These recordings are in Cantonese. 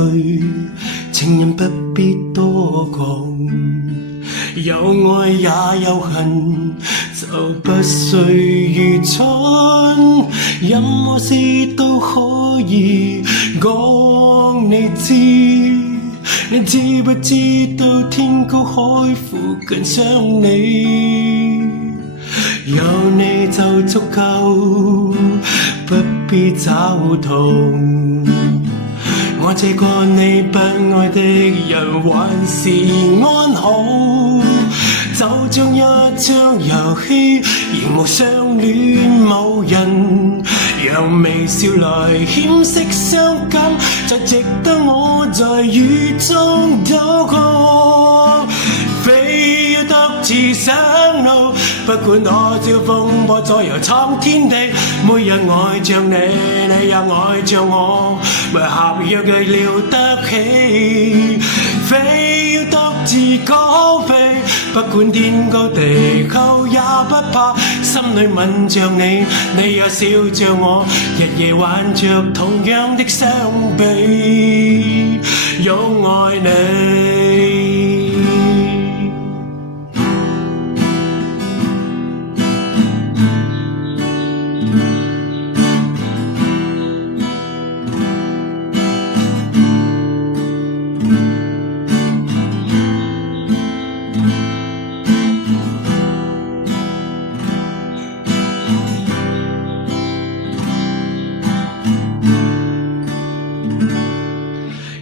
淚，情人不必多講。有愛也有恨，就不需愚蠢。任何事都可以講你知，你知不知道天高海闊更想你？有你就足夠，不必找痛。我這個你不愛的人還是安好，就像一場遊戲，仍無相戀某人，讓微笑來掩飾傷感，就值得我在雨中禱告。非要獨自上路，不管多少風波左右闖天地，每日愛着你，你也愛着我，為合約嘅了得起。非要獨自高飛，不管天高地厚也不怕，心裏吻着你，你也笑着我，日夜挽着同樣的傷悲，擁愛你。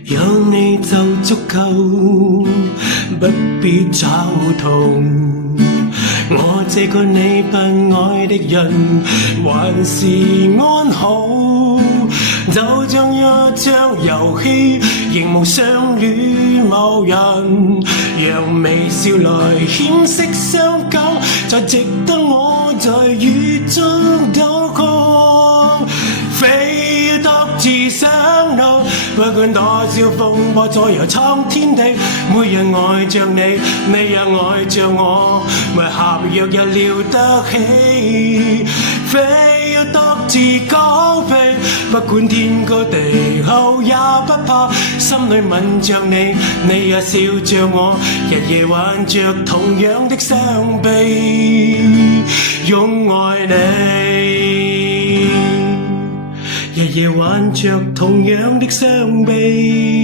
有你就足夠，不必找痛。我這個你不愛的人還是安好，就像一場遊戲，仍無相戀某人，讓微笑來掩飾傷感，就值得我在雨中禱告。非要獨自上路，不管多少風波左右闖天地，每日愛着你，你也愛着我，為合約也了得起。非要獨自高飛，不管天高地厚也不怕，心裏吻着你，你也笑着我，日夜挽着同樣的傷悲，擁愛你。日夜挽着同樣的傷悲。